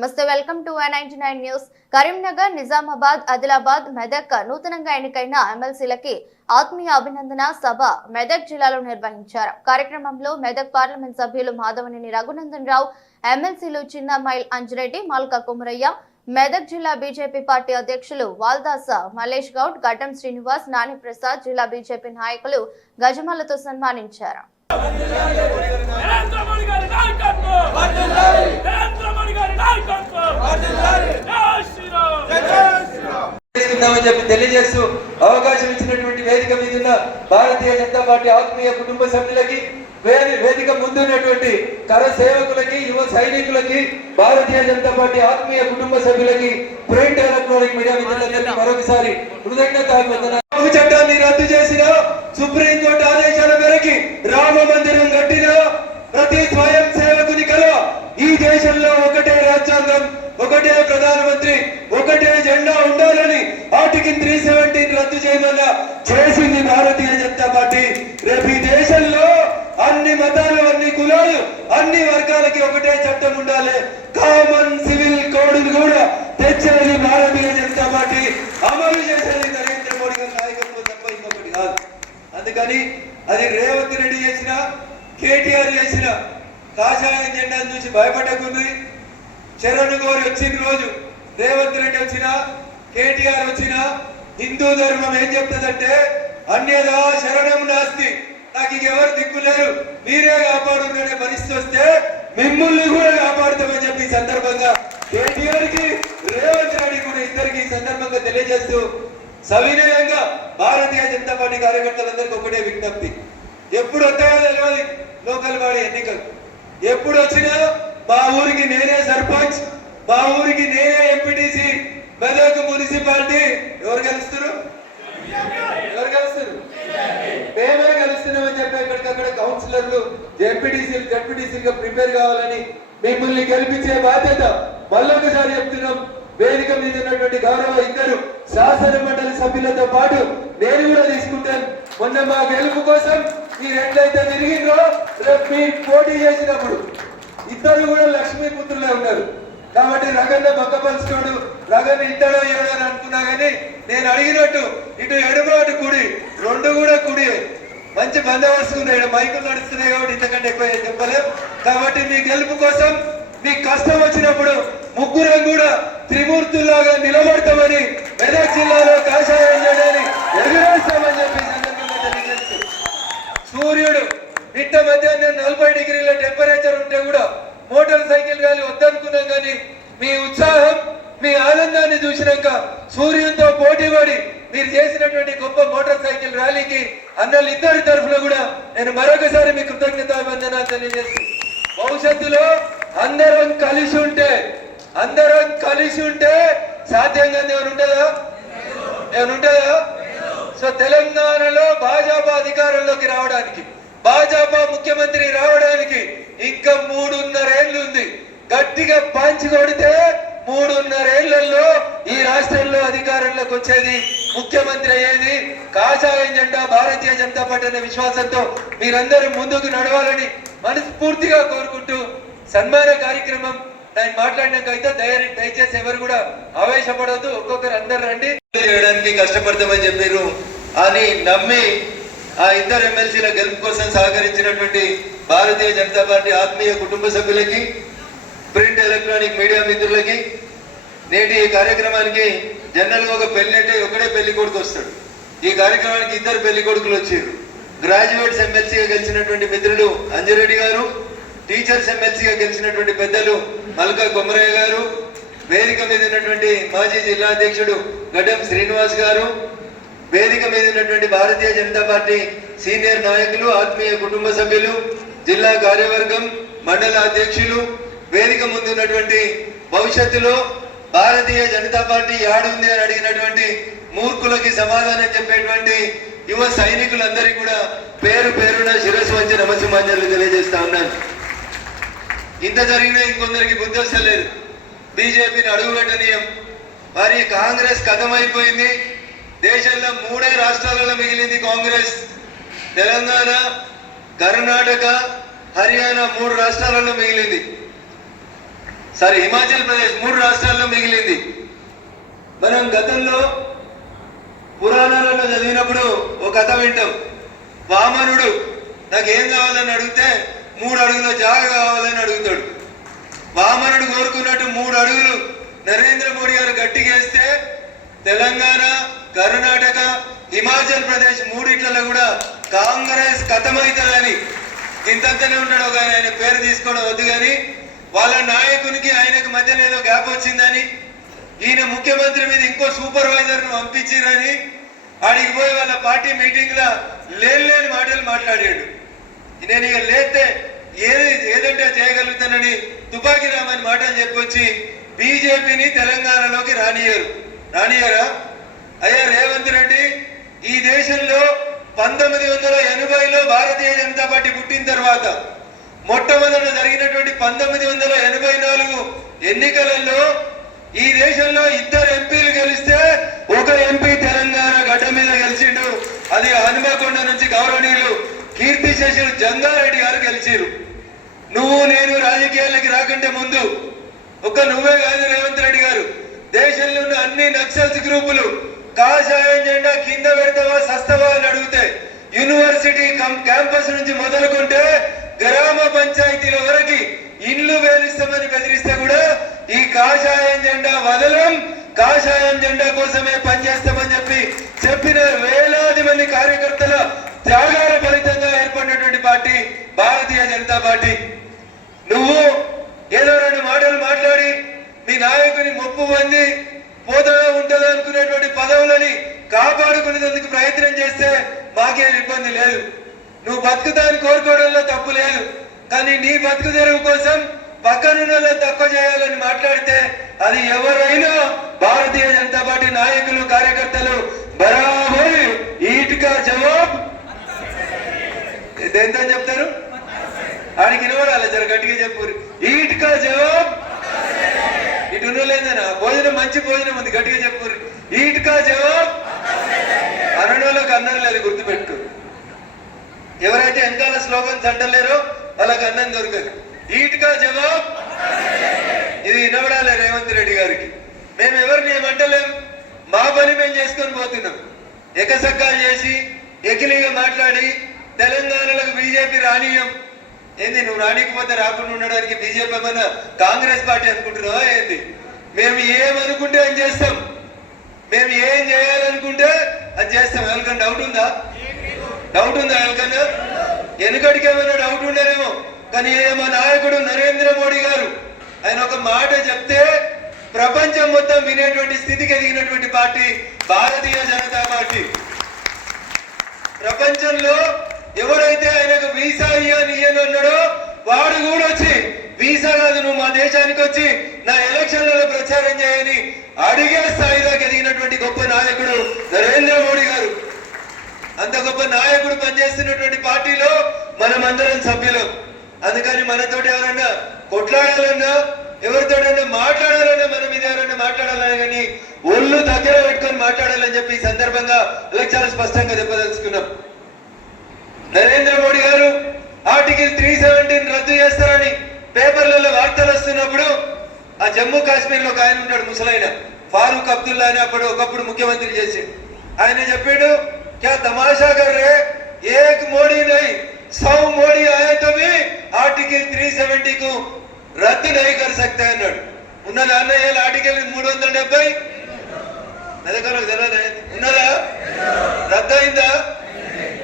నమస్తే, welcome to 99 news. Karimnagar, Nizamabad, Adilabad, Medak నూతనంగా ఎన్నికైన ఎమ్మెల్సీలకి ఆత్మీయ అభినందన సభ మెదక్ జిల్లాలో నిర్వహించారు. కార్యక్రమంలో మెదక్ పార్లమెంట్ సభ్యులు మాధవనేని రఘునందన్ రావు, ఎమ్మెల్సీలు చిన్నమైల్ అంజిరెడ్డి, మల్కా కుమరయ్య, మెదక్ జిల్లా బీజేపీ పార్టీ అధ్యక్షులు వాల్దాస మల్లేష్ గౌడ్, గడ్డం శ్రీనివాస్, నాని ప్రసాద్, జిల్లా బీజేపీ నాయకులు గజమాలతో సన్మానించారు. తెలియజేస్తూ అవకాశం ఇచ్చినటువంటి వేదిక మీద ఉన్న భారతీయ జనతా పార్టీ ఆత్మీయ కుటుంబ సభ్యులకి, వేదిక ముందున్నటువంటి కర సేవకులకి, యువ సైనికులకి, భారతీయ జనతా పార్టీ ఆత్మీయ కుటుంబ సభ్యులకి, ప్రింట్ ఎలక్ట్రానిక్ మీడియా మిత్రులందరికీ మరొకసారి కృతజ్ఞతాభివందనాలు. చట్టాన్ని రద్దు చేసిన, సుప్రీంకోర్టు ఆదేశాల మేరకు రామ మందిరం కట్టిన ప్రతి స్వయం సేవకుని కల ఈ దేశంలో ఒకటే రాజ్యాంగం, ఒకటే ప్రధానమంత్రి, ఒకటే జెండా ఉండాలని ఆర్టికల్ 317 రద్దు చేయమన్నా చేసింది భారతీయ జనతా పార్టీ. రేపు ఈ దేశంలో అన్ని మతాలు, అన్ని కులాలు, అన్ని వర్గాలకి ఒకటే చట్టం ఉండాలి. కామన్ సివిల్ కోడ్ కూడా తెచ్చేది భారతీయ జనతా పార్టీ, అమలు చేసేది నరేంద్ర మోడీ గారి నాయకత్వం తప్ప ఇంకొకటి కాదు. అందుకని అది రేవంత్ రెడ్డి చేసిన, కేటీఆర్ చేసిన కాషాయం జెండాను చూసి భయపడకుంది. చరణ్ గౌరి వచ్చిన రోజు, రేవంత్ రెడ్డి వచ్చిన, కేటీఆర్ వచ్చిన, హిందూ ధర్మం ఏం చెప్తుందంటే అన్యదా శరణం నాస్తి, నాకు ఇంకెవరు దిక్కులేరు, మీరే కాపాడుకునే పరిస్థితి వస్తే మిమ్మల్ని కూడా కాపాడుతామని చెప్పి ఈ సందర్భంగా కేటీఆర్ కి, రేవంత్ రెడ్డి కూడా ఇద్దరికి ఈ సందర్భంగా తెలియజేస్తూ సవినయంగా భారతీయ జనతా పార్టీ కార్యకర్తలందరికీ ఒకటే విజ్ఞప్తి. ఎప్పుడు వస్తాయో తెలియదు లోకల్ బాడీ ఎన్నికలు, ఎప్పుడు వచ్చినా మా ఊరికి నేనే సర్పంచ్, మా ఊరికి నేనే ఎంపీటీసీ, మెదక్ మున్సిపాలిటీ ఎవరు గెలుస్తారు? మేమే గెలుస్తున్నామని చెప్పి ఎక్కడికక్కడ కౌన్సిలర్లు, జడ్పీటీసీలుగా ప్రిపేర్ కావాలని మిమ్మల్ని గెలిపించే బాధ్యత మళ్ళొకసారి చెప్తున్నాం. వేదిక మీద ఉన్నటువంటి గౌరవ ఇద్దరు శాసన మండలి సభ్యులతో పాటు నేను కూడా తీసుకుంటాను. మొన్న మా గెలుపు కోసం మీరు ఎట్లయితే తిరిగిందో, రేపు మీరు పోటీ చేసినప్పుడు ఇద్దరు కూడా లక్ష్మీపుత్రులే ఉన్నారు. కాబట్టి రగన్న పక్కపలుచుకోడు, రగన్న ఇద్దడో ఏడని అనుకున్నా కానీ నేను అడిగినట్టు ఇటు ఎడుమ అటు కుడి, రెండు కూడా కుడి. మంచి బందోబస్తున్నాయి, మైకులు నడుస్తున్నాయి కాబట్టి ఇంతకంటే ఎక్కువ చెప్పలేం. కాబట్టి మీ గెలుపు కోసం, మీ కష్టం వచ్చినప్పుడు ముగ్గురం కూడా త్రిమూర్తుల్లాగా నిలబడతామని, మెదక్ జిల్లాలో కాషాయం జెండాని ఎగురేస్తామని చెప్పి సందర్భంగా తెలియజేస్తూ, సూర్యుడు నిట్ట మధ్యాహ్నం 40 డిగ్రీల టెంపరేచర్ ఉంటే కూడా మోటార్ సైకిల్ ర్యాలీ వద్దనుకున్నాం కానీ మీ ఉత్సాహం, మీ ఆనందాన్ని చూసినాక సూర్యునితో పోటీపడి మీరు చేసినటువంటి గొప్ప మోటార్ సైకిల్ ర్యాలీకి అన్నలు ఇద్దరి తరఫున కూడా నేను మరొకసారి మీ కృతజ్ఞతాభివందనాలు తెలియజేస్తూ, భవిష్యత్తులో అందరం కలిసి ఉంటే సాధ్యంగా ఏమనుంటుందా? సో తెలంగాణలో భాజపా అధికారంలోకి రావడానికి, భాజపా ముఖ్యమంత్రి రావడానికి ఇంకా 3.5 ఏళ్ళు ఉంది. గట్టిగా పంచి కొడితే 3.5 ఏళ్లలో ఈ రాష్ట్రంలో అధికారంలోకి వచ్చేది, ముఖ్యమంత్రి అయ్యేది కాషాయం జెండా భారతీయ జనతా పార్టీ అనే విశ్వాసంతో మీరందరూ ముందుకు నడవాలని మనస్ఫూర్తిగా కోరుకుంటూ, సన్మాన కార్యక్రమం నేను మాట్లాడినాక అయితే దయచేసి ఎవరు కూడా ఆవేశపడవద్దు, ఒక్కొక్కరు అందరు రండి చేయడానికి కష్టపడతామని చెప్పారు అని నమ్మి ఆ ఇద్దరు ఎమ్మెల్సీల గెలుపు కోసం సహకరించినటువంటి భారతీయ జనతా పార్టీ ఆత్మీయ కుటుంబ సభ్యులకి, ప్రింట్ ఎలక్ట్రానిక్ మీడియా మిత్రులకి, నేటి ఈ కార్యక్రమానికి జనరల్ గా ఒక పెళ్లి అంటే ఒకడే పెళ్లి కొడుకు వస్తాడు. ఈ కార్యక్రమానికి ఇద్దరు పెళ్లి కొడుకులు వచ్చారు. గ్రాడ్యుయేట్స్ ఎమ్మెల్సీగా గెలిచినటువంటి మిత్రులు అంజిరెడ్డి గారు, టీచర్స్ ఎమ్మెల్సీగా గెలిచినటువంటి పెద్దలు మల్కా కుమరయ్య గారు, వేదిక మీద ఉన్నటువంటి మాజీ జిల్లా అధ్యక్షుడు గడ్డం శ్రీనివాస్ గారు, వేదిక మీద ఉన్నటువంటి భారతీయ జనతా పార్టీ సీనియర్ నాయకులు, ఆత్మీయ కుటుంబ సభ్యులు, జిల్లా కార్యవర్గం, మండల అధ్యక్షులు, వేదిక ముందు ఉన్నటువంటి భవిష్యత్తులో భారతీయ జనతా పార్టీ యాడుంది అని అడిగినటువంటి మూర్ఖులకి సమాధానం చెప్పేటువంటి యువ సైనికులందరికీ కూడా పేరు పేరున శిరస్సు వంచి నమస్సుమాంజలు తెలియజేస్తా ఉన్నాను. ఇంత జరిగినా ఇంకొందరికి బుద్ధి వస్తలేదు, బీజేపీని అడుగుపెట్టనీయం. మరి కాంగ్రెస్ కథమైపోయింది. దేశంలో 3 రాష్ట్రాలలో మిగిలింది కాంగ్రెస్. తెలంగాణ, కర్ణాటక, హర్యానా 3 రాష్ట్రాలలో మిగిలింది. సరే, హిమాచల్ ప్రదేశ్ 3 రాష్ట్రాల్లో మిగిలింది. మనం గతంలో పురాణాలలో చదివినప్పుడు ఒక కథ వింటాం. వామనుడు నాకేం కావాలని అడిగితే 3 అడుగుల జాగ కావాలని అడుగుతాడు. వామనుడు కోరుకున్నట్టు 3 అడుగులు నరేంద్ర మోడీ గారు గట్టిగేస్తే తెలంగాణ, కర్ణాటక, హిమాచల్ ప్రదేశ్ 3 కూడా కాంగ్రెస్ కథమవుతుందని ఇంతంతనే ఉన్నాడు. ఒక ఆయన పేరు తీసుకోవడం వద్దు, కానీ వాళ్ళ నాయకునికి ఆయనకు మధ్యలో ఏదో గ్యాప్ వచ్చిందని, ఈయన ముఖ్యమంత్రి మీద ఇంకో సూపర్వైజర్ ను పంపించారని ఆడికి పోయి వాళ్ళ పార్టీ మీటింగ్ లా లేని మాటలు మాట్లాడాడు. నేను ఇక లేతే ఏదంటే చేయగలుగుతానని తుపాకీ రామని మాటలు చెప్పొచ్చి బీజేపీని తెలంగాణలోకి రానియరా? అయ్యా రేవంత్ రెడ్డి, ఈ దేశంలో 1980లో భారతీయ జనతా పార్టీ పుట్టిన తర్వాత మొట్టమొదట జరిగినటువంటి 1984 ఎన్నికలలో ఈ దేశంలో 2 ఎంపీలు గెలిస్తే ఒక ఎంపీ తెలంగాణ గడ్డ మీద గెలిచిండు. అది హనుమకొండ నుంచి గౌరవనీయులు కీర్తిశేషులు జంగారెడ్డి గారు గెలిచిరు. నువ్వు నేను రాజకీయాలకి రాకంటే ముందు నువ్వే కాదు రేవంత్ రెడ్డి గారు, దేశంలో ఉన్న అన్ని నక్సల్స్ గ్రూపులు కాషాయం జెండా కింద పెడతావా సస్తవా అని అడిగితే యూనివర్సిటీ క్యాంపస్ నుంచి మొదలుకుంటే గ్రామ పంచాయతీల వరకు ఇల్లు వేలిస్తామని బెదిరిస్తే కూడా ఈ కాషాయం జెండా వదలం, కాషాయం జెండా కోసమే పనిచేస్తామని చెప్పిన వేలాది మంది కార్యకర్తల త్యాగాల ఫలితంగా ఏర్పడినటువంటి పార్టీ భారతీయ జనతా పార్టీ. నువ్వు ఏదో 2 మాటలు మాట్లాడి మీ నాయకుని ముప్పు పొంది పోతా ఉంటది అనుకునేటువంటి పదవులని కాపాడుకునేందుకు ప్రయత్నం చేస్తే మాకేం ఇబ్బంది లేదు. నువ్వు బతుకుతాని కోరుకోవడంలో తప్పు లేదు, కానీ నీ బతుకు తెరువు కోసం పక్కనున్న తక్కువ చేయాలని మాట్లాడితే అది ఎవరైనా భారతీయ జనతా పార్టీ నాయకులు కార్యకర్తలు బరాబర్ ఈట్కా జవాబ్ దేంతో చెప్తారు? ఆడికి వినబడాలి, జర గట్టిగా చెప్పు. ఈట్కా జవాబ్ ఇటు లేదనా? భోజనం మంచి భోజనం ఉంది, గట్టిగా చెప్పు. ఈట్కా జవాబ్ అనడంలోకి అన్నం లేదు, గుర్తుపెట్టు. ఎవరైతే వెనకాల స్లోగన్స్ అంటలేరో వాళ్ళకి అన్నం దొరకదు. ఈట్కా జవాబ్ ఇది వినబడాలి రేవంత్ రెడ్డి గారికి. మేము ఎవరిని ఏమంటలేం, మా పని మేము చేసుకొని పోతున్నాం. ఎకసక్కాలు చేసి ఎకిలిగా మాట్లాడి తెలంగాణలకు బీజేపీ రానియం. ఏంది నువ్వు రానికపోతే రాకుండా ఉండడానికి బీజేపీ ఏమన్నా కాంగ్రెస్ పార్టీ అనుకుంటున్నావా ఏంది? మేము ఏమనుకుంటే అని చేస్తాం, మేము ఏం చేయాలనుకుంటే అది చేస్తాం. ఎవరికన్నా డౌట్ ఉందా? ఎవరికన్నా వెనుకడికి ఏమైనా డౌట్ ఉండరేమో, కానీ మా నాయకుడు నరేంద్ర మోడీ గారు ఆయన ఒక మాట చెప్తే ప్రపంచం మొత్తం వినేటువంటి స్థితికి ఎదిగినటువంటి పార్టీ భారతీయ జనతా పార్టీ. ప్రపంచంలో ఎవరైతే ఆయనకు వీసా ఇయ్యను అన్నాడో వాడు కూడా వచ్చి వీసా కాదు, నువ్వు మా దేశానికి వచ్చి నా ఎలక్షన్లలో ప్రచారం చేయని అడిగే స్థాయిలోకి ఎదిగినటువంటి గొప్ప నాయకుడు నరేంద్ర మోడీ గారు. అంత గొప్ప నాయకుడు పనిచేస్తున్నటువంటి పార్టీలో మనమందరం సభ్యులు. అందుకని మనతోటి ఎవరన్నా కొట్లాడాలన్నా ఎవరితోటన్నా మాట్లాడాలన్నా మనం ఇది ఎవరన్నా మాట్లాడాలని కానీ ఒళ్ళు దగ్గర పెట్టుకొని మాట్లాడాలని చెప్పి ఈ సందర్భంగా చాలా స్పష్టంగా చెప్పదలుచుకున్నాం. నరేంద్ర మోడీ గారు ఆర్టికల్ 317 రద్దు చేస్తారని పేపర్లలో వార్తలు వస్తున్నప్పుడు ఆ జమ్మూ కాశ్మీర్ లో ఒక ఆయన ఉంటాడు, ముసలైన ఫారూక్ అబ్దుల్లా అని ఒకప్పుడు ముఖ్యమంత్రి చేసి ఆయన చెప్పాడు, क्या तमाशा कर रहे, एक मोदी नहीं 100 मोदी आए तो भी आर्टिकल 370 को रद्द नहीं कर सकते అన్నాడు. ఉన్నదా అన్నయ్య ఆర్టికల్ 370? ఉన్నదా? రద్దయిందా?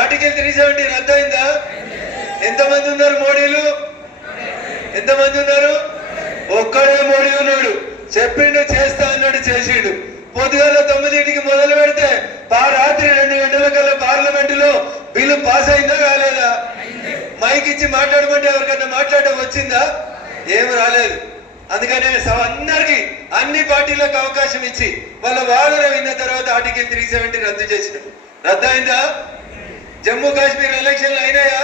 ఆర్టికల్ 370 రద్దయిందా? ఎంతమంది ఉన్నారు మోడీలు? ఎంతమంది ఉన్నారు? ఒక్కడే మోడీ ఉన్నాడు. చెప్పిండు చేస్తా అన్నాడు, చేసిండు. పొద్దుగాల 9కి మొదలు పెడితే రాత్రి 2 గంటల కల్లా పార్లమెంట్ లో బిల్లు పాస్ అయిందా కాలేదా? మైక్ ఇచ్చి మాట్లాడమంటే ఎవరికన్నా మాట్లాడడం వచ్చిందా? ఏమి రాలేదు. అందుకనే అందరికి అన్ని పార్టీలకు అవకాశం ఇచ్చి వాళ్ళ వాదన విన్న తర్వాత ఆర్టికల్ 370 రద్దు చేసినాం. రద్దయిందా? జమ్మూ కాశ్మీర్ ఎలక్షన్లు అయినాయా?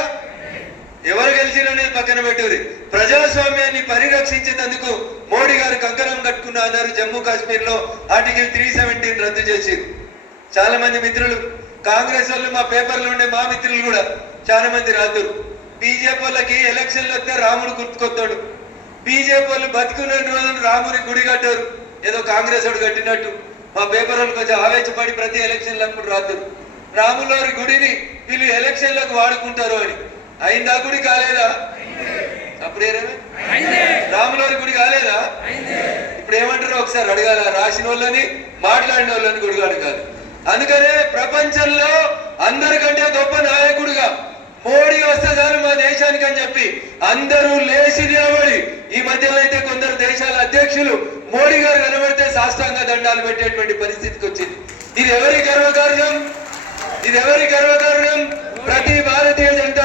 ఎవరు గెలిచిననేది పక్కన పెట్టుది. ప్రజాస్వామ్యాన్ని పరిరక్షించేందుకు మోడీ గారు కంకణం కట్టుకున్నా అన్నారు. జమ్మూ కాశ్మీర్ లో ఆర్టికల్ 317 రద్దు చేసింది. చాలా మంది మిత్రులు కాంగ్రెస్ వాళ్ళు మా పేపర్లో ఉండే మా మిత్రులు కూడా చాలా మంది రాదురు. బీజేపీ వాళ్ళకి ఎలక్షన్లు వస్తే రాముడు గుర్తుకొస్తాడు, బీజేపీ వాళ్ళు బతికున్న రోజులు రాముని గుడి కట్టారు, ఏదో కాంగ్రెస్ వాడు కట్టినట్టు. మా పేపర్ వాళ్ళు కొంచెం ఆవేశపడి ప్రతి ఎలక్షన్లప్పుడు రాత్రు రాములవారి గుడిని వీళ్ళు ఎలక్షన్లకు వాడుకుంటారు అని. అయిందా గుడి కాలేదా? అప్పుడేరేమే రాములవారి గుడి కాలేదా? ఇప్పుడు ఏమంటారో ఒకసారి అడగాల, రాసిన వాళ్ళని మాట్లాడిన వాళ్ళని గుడి అడగాలి. అందుకనే ప్రపంచంలో అందరికంటే గొప్ప నాయకుడిగా మోడీ వస్తే చాలు మా దేశానికి అని చెప్పి అందరూ లేచి నిలబడి, ఈ మధ్యలో అయితే కొందరు దేశాల అధ్యక్షులు మోడీ గారు కనబడితే సాష్టాంగ దండాలు పెట్టేటువంటి పరిస్థితికి వచ్చింది. ఇది ఎవరి గర్వకారణం? ఇది ఎవరి గర్వకారణం? ప్రతి భారతీయ జనతా